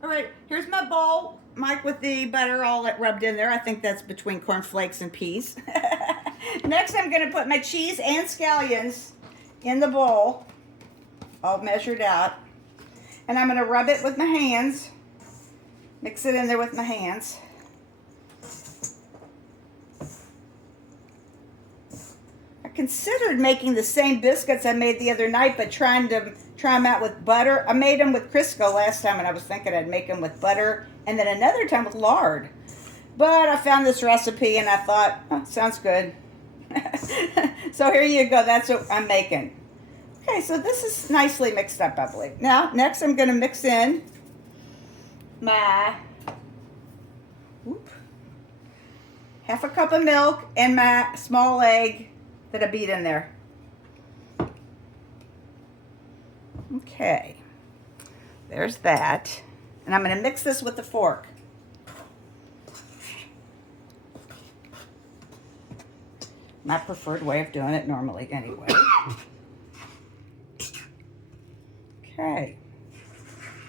All right, here's my bowl, Mike, with the butter all rubbed in there. I think that's between cornflakes and peas. Next, I'm going to put my cheese and scallions in the bowl, all measured out. And I'm going to rub it with my hands, mix it in there with my hands. I considered making the same biscuits I made the other night, but trying to try them out with butter. I made them with Crisco last time, and I was thinking I'd make them with butter, and then another time with lard. But I found this recipe, and I thought, oh, sounds good. So here you go. That's what I'm making. Okay, so this is nicely mixed up, I believe. Now, next I'm going to mix in my half a cup of milk and my small egg that I beat in there. Okay, there's that. And I'm going to mix this with the fork. My preferred way of doing it normally anyway. Okay.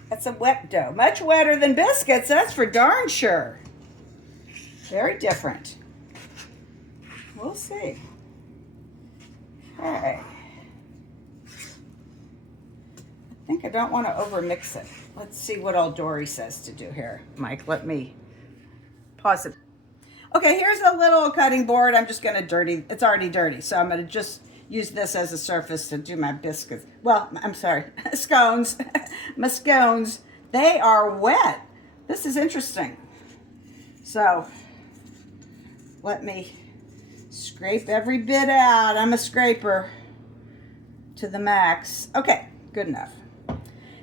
That's a wet dough. Much wetter than biscuits, that's for darn sure. Very different. We'll see. Okay. I think I don't want to overmix it. Let's see what old Dory says to do here. Mike, let me pause it. Okay, here's a little cutting board. I'm just going to it's already dirty, so I'm going to just use this as a surface to do my biscuits. Well, I'm sorry, scones. My scones, they are wet. This is interesting. So, let me scrape every bit out. I'm a scraper to the max. Okay, good enough.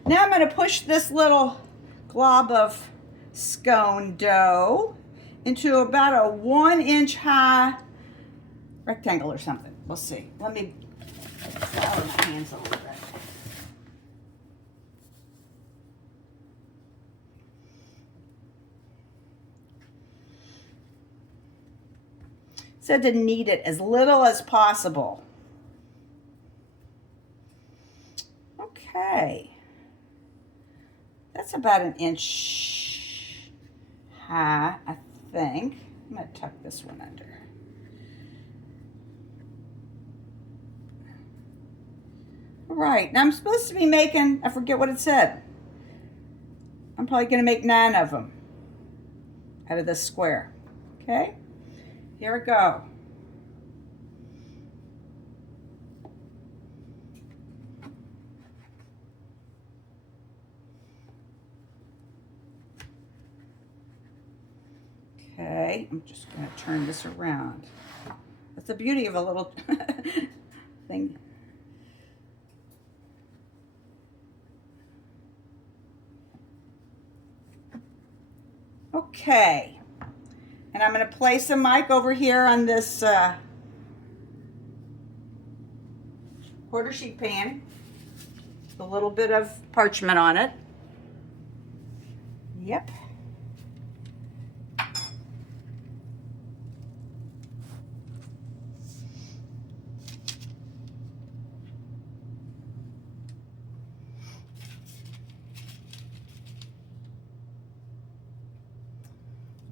Now I'm going to push this little glob of scone dough into about a 1-inch high rectangle or something. We'll see. Let me flour my hands a little bit. Said to knead it as little as possible. Okay. That's about 1 inch high, I think. I'm going to tuck this one under. All right, now I'm supposed to be making, I forget what it said. I'm probably going to make 9 of them out of this square. Okay, here we go. Okay, I'm just going to turn this around. That's the beauty of a little thing. Okay, and I'm going to place a mic over here on this quarter sheet pan with a little bit of parchment on it. Yep.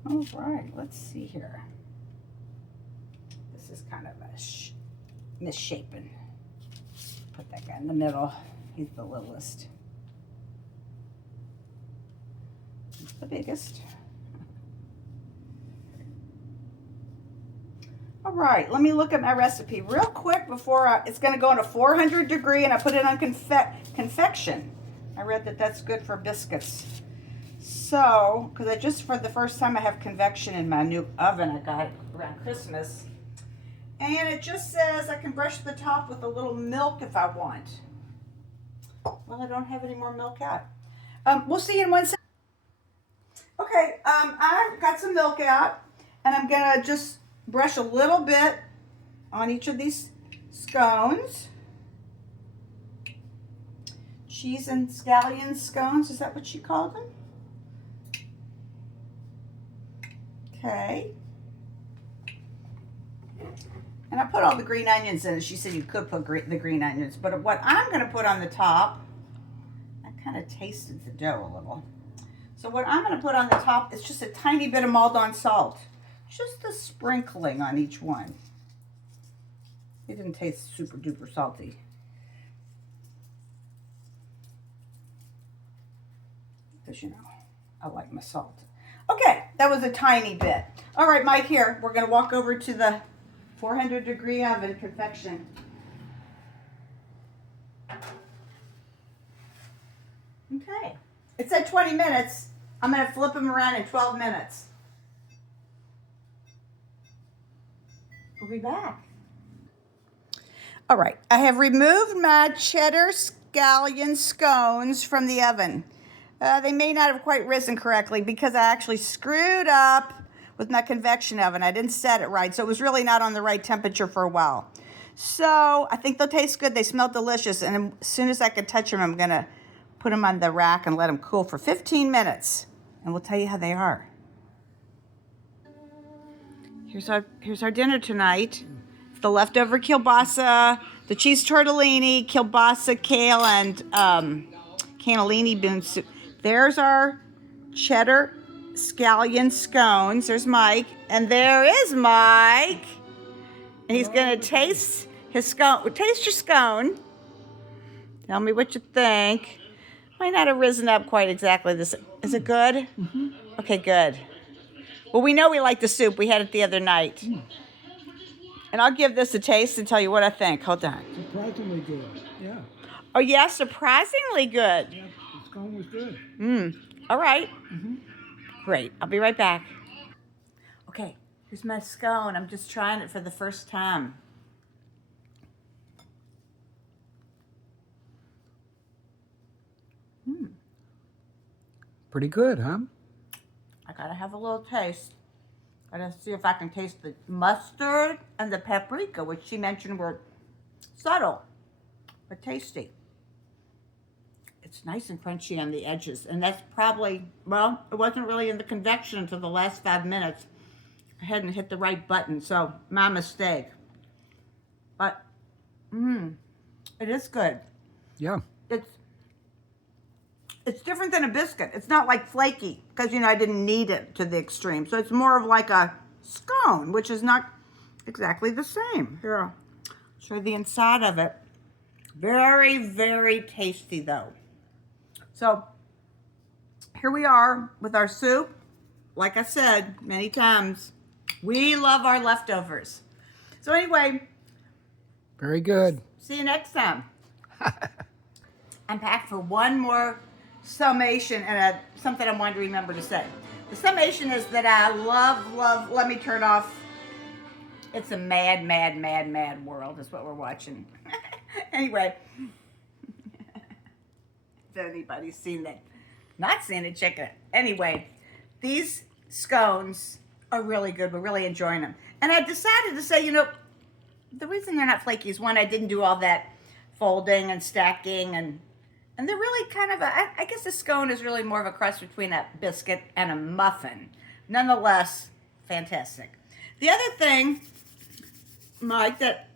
All right, let's see here. This is kind of a misshapen. Put that guy in the middle. He's the littlest. He's the biggest. All right, let me look at my recipe real quick before it's going to go on a 400 degree, and I put it on convection. I read that that's good for biscuits. So, because for the first time I have convection in my new oven I got around Christmas. And it just says I can brush the top with a little milk if I want. Well, I don't have any more milk out. We'll see you in 1 second. Okay, I got some milk out, and I'm going to just brush a little bit on each of these scones. Cheese and scallion scones, is that what she called them? Okay. And I put all the green onions in it. She said you could put the green onions, but what I'm going to put on the top, I kind of tasted the dough a little. So what I'm going to put on the top is just a tiny bit of Maldon salt. Just a sprinkling on each one. It didn't taste super duper salty. Because, you know, I like my salt. Okay, that was a tiny bit. All right, Mike, here. We're going to walk over to the 400-degree oven convection. Okay. It said 20 minutes. I'm going to flip them around in 12 minutes. We'll be back. All right. I have removed my Cheese-Scallion Scones from the oven. They may not have quite risen correctly because I actually screwed up with my convection oven. I didn't set it right, so it was really not on the right temperature for a while. So I think they'll taste good. They smell delicious, and as soon as I can touch them, I'm going to put them on the rack and let them cool for 15 minutes, and we'll tell you how they are. Here's our dinner tonight. The leftover kielbasa, the cheese tortellini, kielbasa, kale, and cannellini bean soup. There's our cheddar scallion scones. There's Mike, and there is Mike. And he's gonna taste his scone. Taste your scone. Tell me what you think. Might not have risen up quite exactly this. Is it good? Mm-hmm. Okay, good. Well, we know we like the soup. We had it the other night. Mm. And I'll give this a taste and tell you what I think. Hold on. Surprisingly good. Yeah. Oh, yeah, surprisingly good. Yeah, the scone was good. All right. Mm-hmm. Great. I'll be right back. Okay, here's my scone. I'm just trying it for the first time. Pretty good, huh? I gotta have a little taste. Gotta see if I can taste the mustard and the paprika, which she mentioned were subtle but tasty. It's nice and crunchy on the edges, and that's probably, well, it wasn't really in the convection until the last 5 minutes. I hadn't hit the right button, so my mistake. But, it is good. Yeah. It's different than a biscuit. It's not like flaky, because, you know, I didn't knead it to the extreme. So it's more of like a scone, which is not exactly the same. Here, I'll show you the inside of it. Very, very tasty, though. So here we are with our soup. Like I said many times, we love our leftovers. So anyway. Very good. See you next time. I'm back for one more summation and something I wanted to remember to say. The summation is that I love, let me turn off. It's a mad, mad, mad, mad world is what we're watching. Anyway, if anybody's seen that, not seen it, check it out. Anyway, these scones are really good. We're really enjoying them. And I decided to say, you know, the reason they're not flaky is one, I didn't do all that folding and stacking, and they're really kind of I guess a scone is really more of a crust between a biscuit and a muffin. Nonetheless, fantastic. The other thing, Mike, that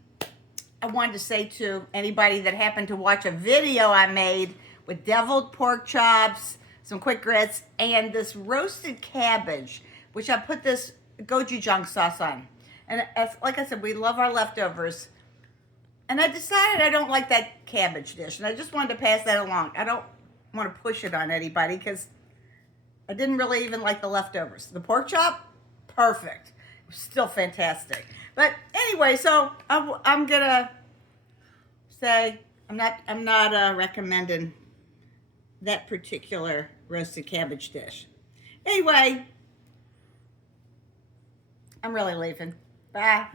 I wanted to say to anybody that happened to watch a video I made with deviled pork chops, some quick grits, and this roasted cabbage, which I put this gochujang sauce on. And like I said, we love our leftovers. And I decided I don't like that cabbage dish, and I just wanted to pass that along. I don't want to push it on anybody because I didn't really even like the leftovers. The pork chop, perfect. It was still fantastic. But anyway, so I'm gonna say I'm not recommending that particular roasted cabbage dish. Anyway, I'm really leaving. Bye.